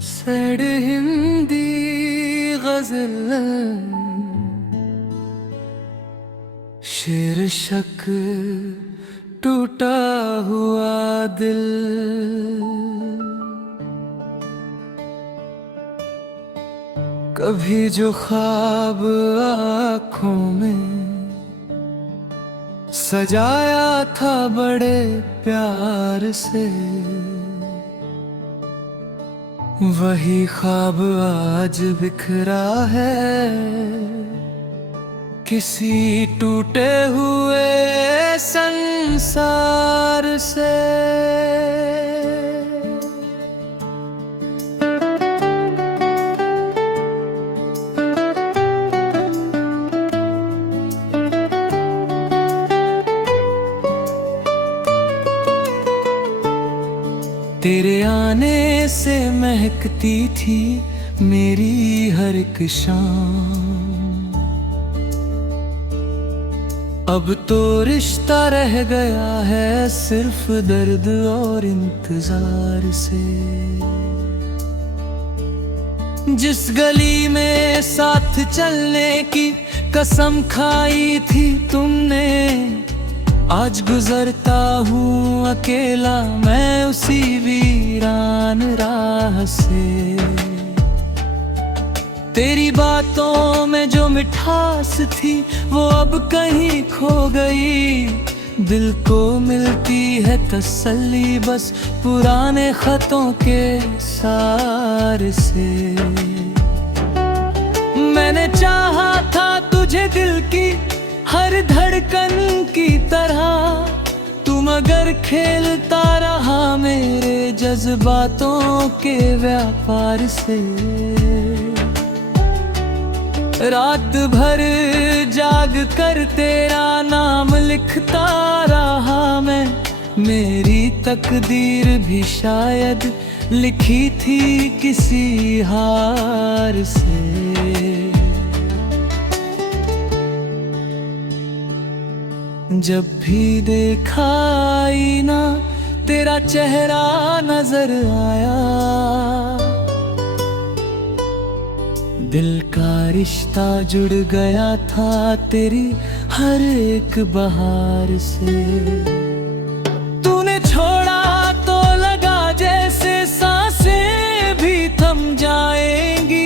Sad Hindi गजल, शीर्षक टूटा हुआ दिल। कभी जो ख्वाब आँखों में सजाया था बड़े प्यार से, वही ख्वाब आज बिखरा है किसी टूटे हुए संसार से। तेरे आने से महकती थी मेरी हर एक शाम, अब तो रिश्ता रह गया है सिर्फ दर्द और इंतजार से। जिस गली में साथ चलने की कसम खाई थी तुमने, आज गुजरता हूँ अकेला मैं उसी वीरान राह से। तेरी बातों में जो मिठास थी वो अब कहीं खो गई, दिल को मिलती है तसल्ली बस पुराने खतों के सार से। मैंने चाहा था तुझे दिल की हर धड़कन की तरह, तू मगर खेलता रहा मेरे जज्बातों के व्यापार से। रात भर जाग कर तेरा नाम लिखता रहा मैं, मेरी तकदीर भी शायद लिखी थी किसी हार से। जब भी देखा आईना तेरा चेहरा नजर आया, दिल का रिश्ता जुड़ गया था तेरी हर एक बहार से। तूने छोड़ा तो लगा जैसे सांसें भी थम जाएंगी,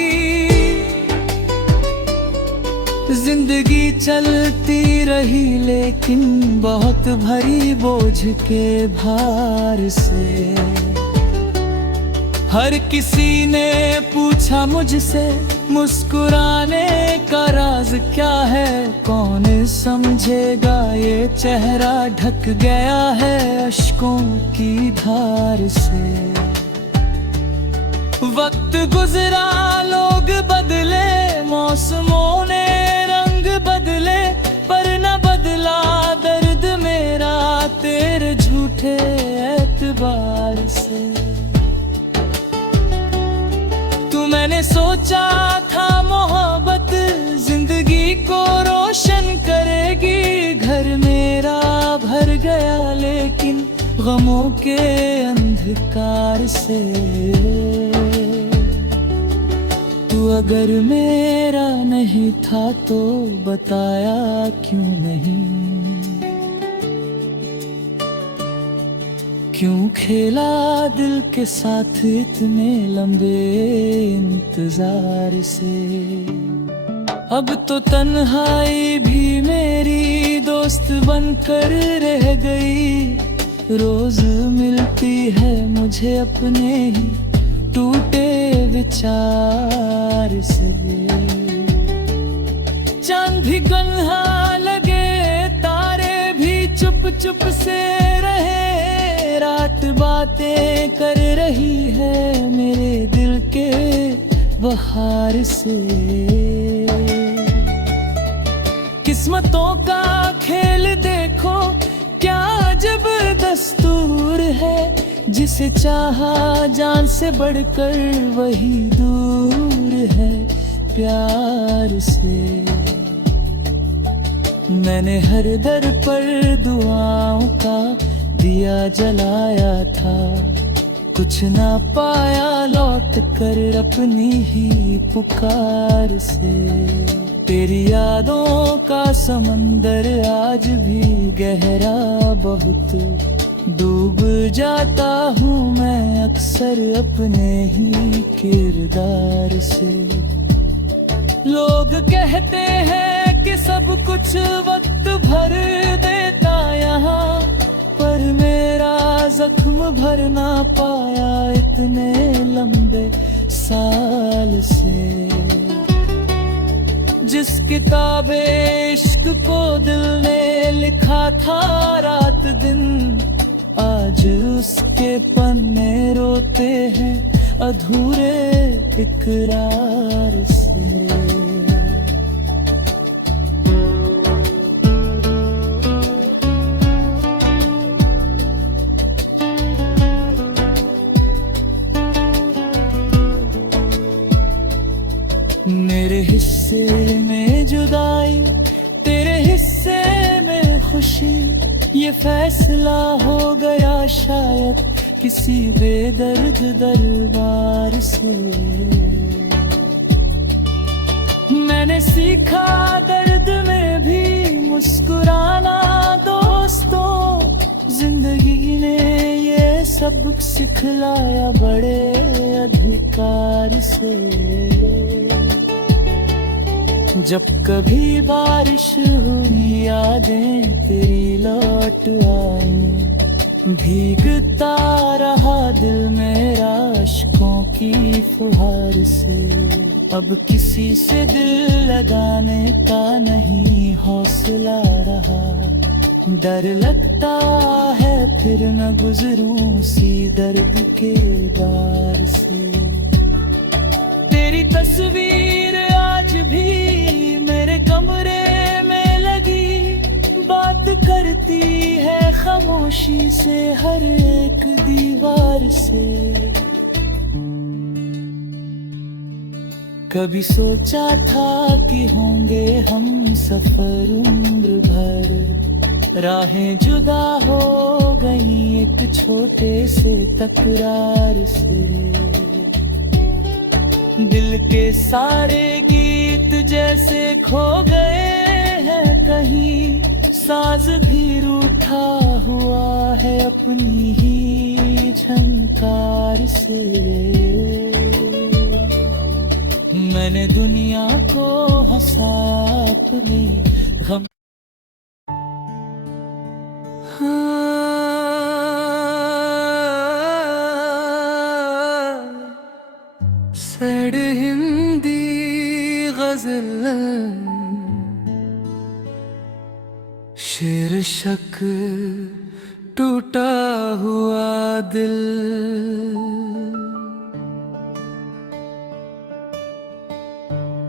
जिंदगी चलती रही लेकिन बहुत भरी बोझ के भार से। हर किसी ने पूछा मुझसे मुस्कुराने का राज क्या है, कौन समझेगा ये चेहरा ढक गया है अश्कों की धार से। वक्त गुजरा लोग बदले मौसमों ने रंग बदले, पर न बदला दर्द मेरा तेरे झूठे एतबार से। तू मैंने सोचा था मोहब्बत जिंदगी को रोशन करेगी, घर मेरा भर गया लेकिन गमों के अंधकार से। तू अगर मेरा नहीं था तो बताया क्यों नहीं, क्यों खेला दिल के साथ इतने लंबे इंतजार से। अब तो तन्हाई भी मेरी दोस्त बनकर रह गई, रोज मिलती है मुझे अपने ही टूटे विचार से। चांद भी गन्हा लगे तारे भी चुप चुप से रहे, रात बातें कर रही है मेरे दिल के बहार से। किस्मतों का खेल देखो क्या अजब दस्तूर है, जिसे चाहा जान से बढ़कर वही दूर है प्यार से। मैंने हर दर पर दुआओं का दिया जलाया था, कुछ ना पाया लौट कर अपनी ही पुकार से। तेरी यादों का समंदर आज भी गहरा बहुत, डूब जाता हूँ मैं अक्सर अपने ही किरदार से। लोग कहते हैं कि सब कुछ वक्त भर देता यहाँ, पर मेरा जख्म भर ना पाया इतने लंबे साल से। जिस किताबे इश्क को दिल ने लिखा था रात दिन, आज उसके पन्ने रोते हैं अधूरे इकरार से। मेरे हिस्से में जुदाई, तेरे हिस्से में खुशी, ये फैसला हो गया शायद किसी बेदर्द दरबार से। मैंने सीखा दर्द में भी मुस्कुराना दोस्तों, जिंदगी ने ये सबक सिखलाया बड़े अधिकार से। जब कभी बारिश हुई यादें तेरी लौट आई, भीगता रहा दिल मेरा अश्कों की फुहार से। अब किसी से दिल लगाने का नहीं हौसला रहा, डर लगता है फिर न गुजरूं सी दर्द के दार से। तेरी तस्वीर आज भी मेरे कमरे में लगी, बात करती है खामोशी से हर एक दीवार से। कभी सोचा था कि होंगे हम सफर उम्र भर, राहें जुदा हो गई एक छोटे से तकरार से। दिल के सारे गीत जैसे खो गए हैं कहीं, साज भी रूठा हुआ है अपनी ही झंकार से। मैंने दुनिया को हंसा अपनी गम, सैड हिंदी गजल, शीर्षक टूटा हुआ दिल।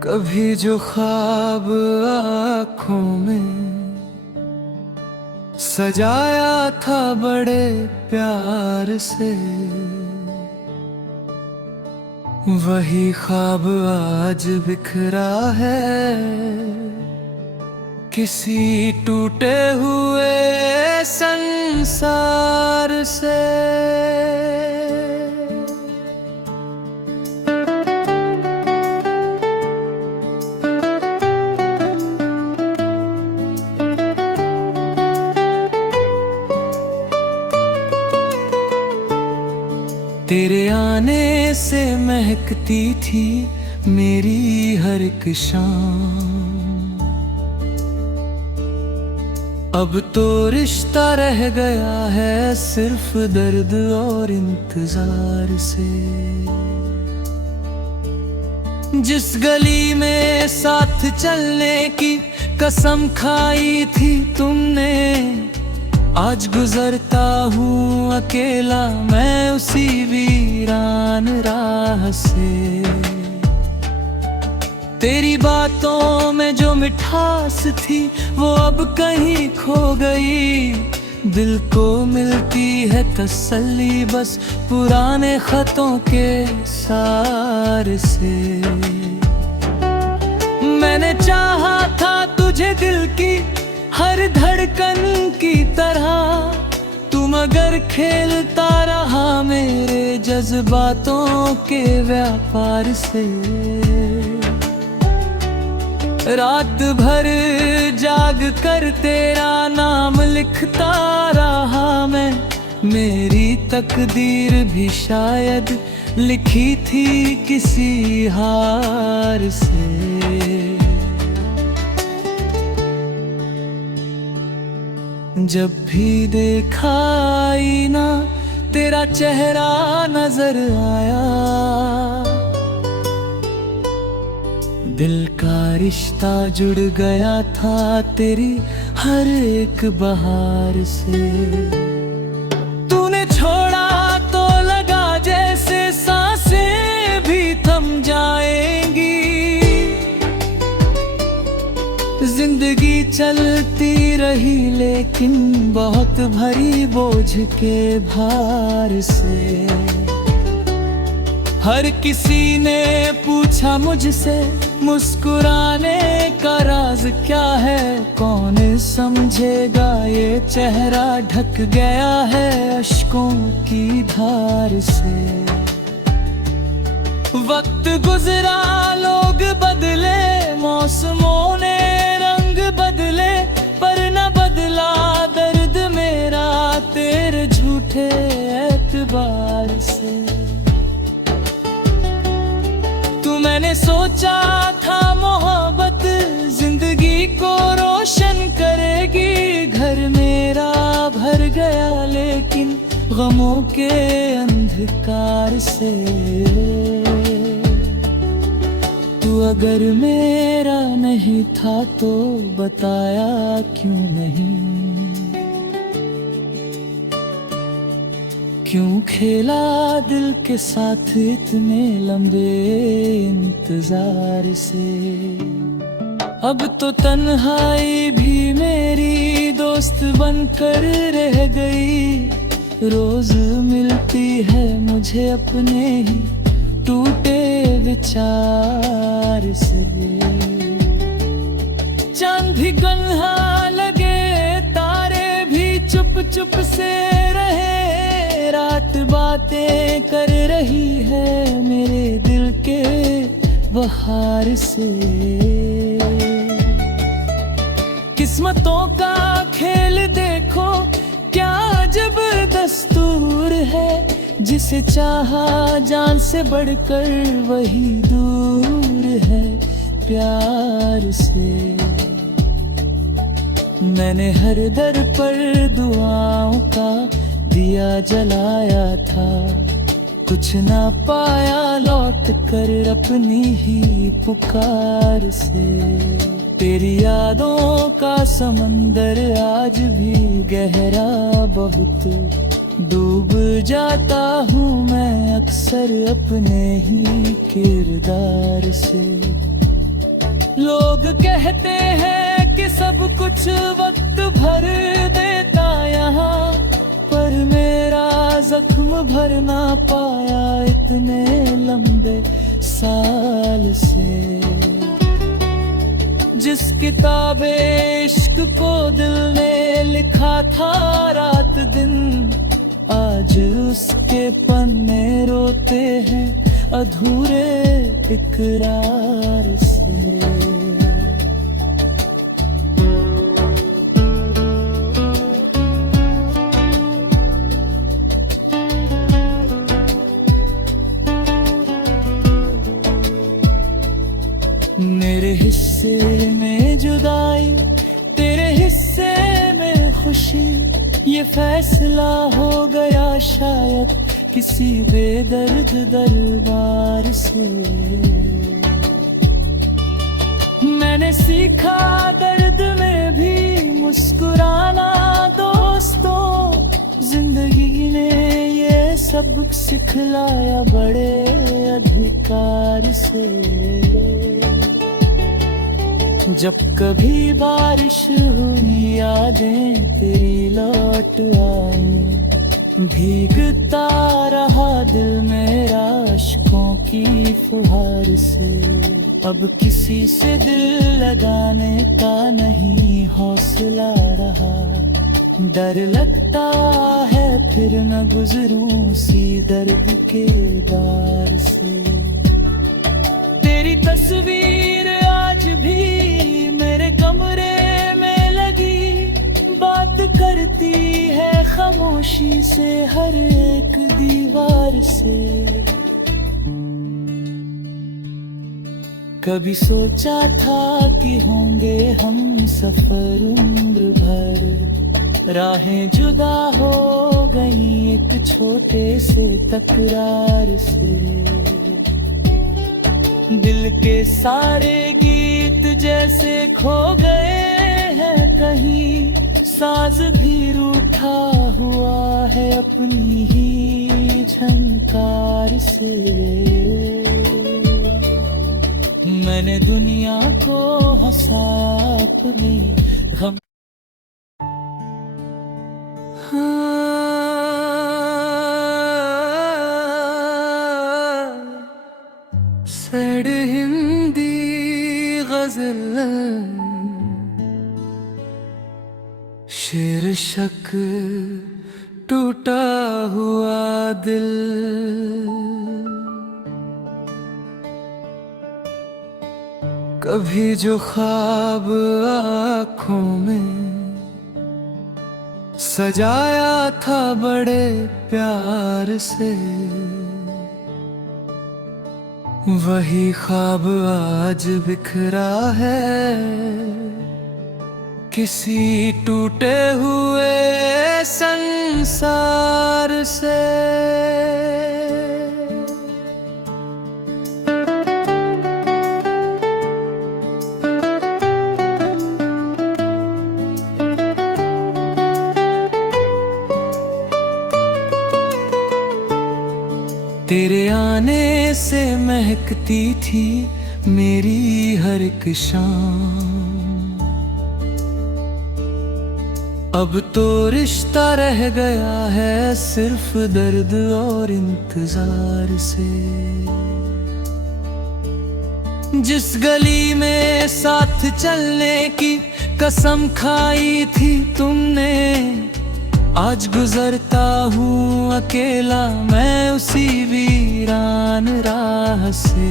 कभी जो ख्वाब आँखों में सजाया था बड़े प्यार से, वही ख्वाब आज बिखरा है किसी टूटे हुए संसार से। तेरे आने से महकती थी मेरी हर एक शाम, अब तो रिश्ता रह गया है सिर्फ दर्द और इंतजार से। जिस गली में साथ चलने की कसम खाई थी तुमने, आज गुजरता हूँ अकेला मैं उसी वीरान राह से। तेरी बातों में जो मिठास थी वो अब कहीं खो गई, दिल को मिलती है तसल्ली बस पुराने खतों के सार से। मैंने चाहा था तुझे दिल की हर धड़कन की तरह तुम अगर खेलता रहा मेरे जज्बातों के व्यापार से। रात भर जाग कर तेरा नाम लिखता रहा मैं, मेरी तकदीर भी शायद लिखी थी किसी हार से। जब भी देखा आईना तेरा चेहरा नजर आया, दिल का रिश्ता जुड़ गया था तेरी हर एक बहार से। तूने छोड़ा तो लगा जैसे सांसें भी थम जाएंगी, जिंदगी चलती रही लेकिन बहुत भरी बोझ के भार से। हर किसी ने पूछा मुझसे मुस्कुराने का राज क्या है, कौन समझेगा ये चेहरा ढक गया है अश्कों की धार से। वक्त गुजरा लोग बदले मौसमों ने रंग बदले, पर न बदला दर्द मेरा तेरे झूठे एतबार से। मैंने सोचा था मोहब्बत जिंदगी को रोशन करेगी, घर मेरा भर गया लेकिन गमों के अंधकार से। तू अगर मेरा नहीं था तो बताया क्यों नहीं, क्यों खेला दिल के साथ इतने लंबे इंतजार से। अब तो तन्हाई भी मेरी दोस्त बनकर रह गई, रोज मिलती है मुझे अपने ही टूटे विचार से। चांद भी गन्हा लगे तारे भी चुप चुप से रहे, रात बातें कर रही है मेरे दिल के बहार से। किस्मतों का खेल देखो क्या जब दस्तूर है, जिसे चाहा जान से बढ़कर वही दूर है प्यार से। मैंने हर दर पर दुआओं का दिया जलाया था, कुछ ना पाया लौट कर अपनी ही पुकार से। तेरी यादों का समंदर आज भी गहरा बहुत, डूब जाता हूँ मैं अक्सर अपने ही किरदार से। लोग कहते हैं कि सब कुछ वक्त भर देता यहाँ, पर मेरा जख्म भर ना पाया इतने लंबे साल से। जिस किताबे इश्क को दिल ने लिखा था रात दिन, आज उसके पन्ने रोते हैं अधूरे इकरार से। मेरे हिस्से में जुदाई, तेरे हिस्से में खुशी, ये फैसला हो गया शायद किसी बेदर्द दरबार से। मैंने सीखा दर्द में भी मुस्कुराना दोस्तों, जिंदगी ने ये सबक सिखलाया बड़े अधिकार से। जब कभी बारिश हुई यादें तेरी लौट आई, भीगता रहा दिल मेरा अश्कों की फुहार से। अब किसी से दिल लगाने का नहीं हौसला रहा। डर लगता है फिर न गुजरूं सी दर्द के दार से। तेरी तस्वीर आज भी मेरे कमरे में लगी, बात करती है खामोशी से हर एक दीवार से। कभी सोचा था कि होंगे हम सफर उम्र भर, राहें जुदा हो गई एक छोटे से तकरार से। दिल के सारे गीत जैसे खो गए हैं कहीं, साज भी रूठा हुआ है अपनी ही झनकार से। मैंने दुनिया को हंसा अपनी गम। सैड हिंदी गजल, शीर्षक टूटा हुआ दिल। कभी जो ख्वाब आँखों में सजाया था बड़े प्यार से, वही ख्वाब आज बिखरा है किसी टूटे हुए संसार से। तेरे आने से महकती थी मेरी हर एक शाम, अब तो रिश्ता रह गया है सिर्फ दर्द और इंतजार से। जिस गली में साथ चलने की कसम खाई थी तुमने, आज गुजरता हूँ अकेला मैं उसी वीरान राह से।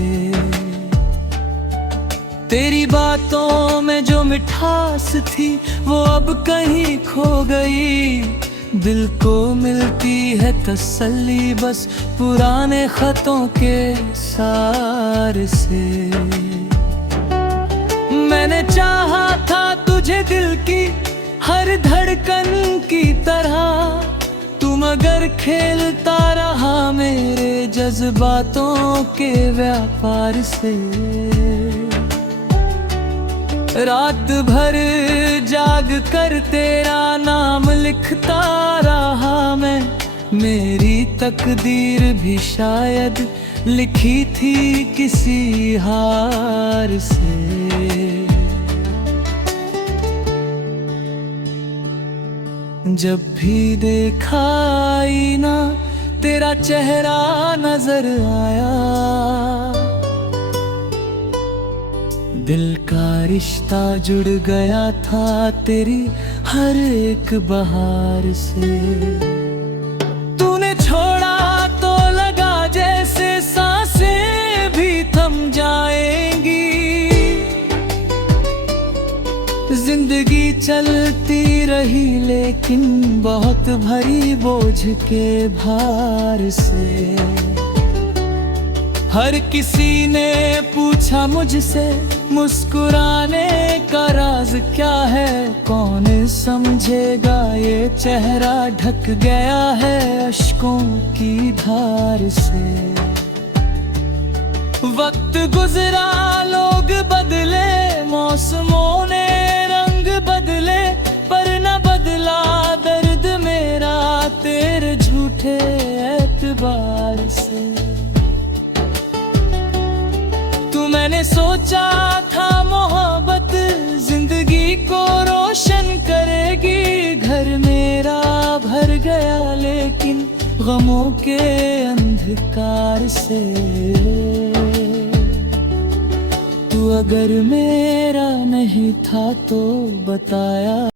तेरी बातों में जो मिठास थी वो अब कहीं खो गई, दिल को मिलती है तसल्ली बस पुराने खतों के सार से। मैंने चाहा था तुझे दिल की हर धड़कन की तरह, तू मगर खेलता रहा मेरे जज्बातों के व्यापार से। रात भर जाग कर तेरा नाम लिखता रहा मैं, मेरी तकदीर भी शायद लिखी थी किसी हार से। जब भी देखा आईना तेरा चेहरा नजर आया, दिल का रिश्ता जुड़ गया था तेरी हर एक बहार से। तूने छोड़ा तो लगा जैसे सांसें भी थम जाएंगी, जिंदगी चलती रही लेकिन बहुत भरी बोझ के भार से। हर किसी ने पूछा मुझसे मुस्कुराने का राज क्या है, कौन समझेगा ये चेहरा ढक गया है अश्कों की धार से। वक्त गुजरा लोग बदले मौसमों ने रंग बदले, पर न बदला दर्द मेरा तेरे झूठे एतबार से। तू मैंने सोचा था मोहब्बत जिंदगी को रोशन करेगी, घर मेरा भर गया लेकिन गमों के अंधकार से। अगर मेरा नहीं था तो बताया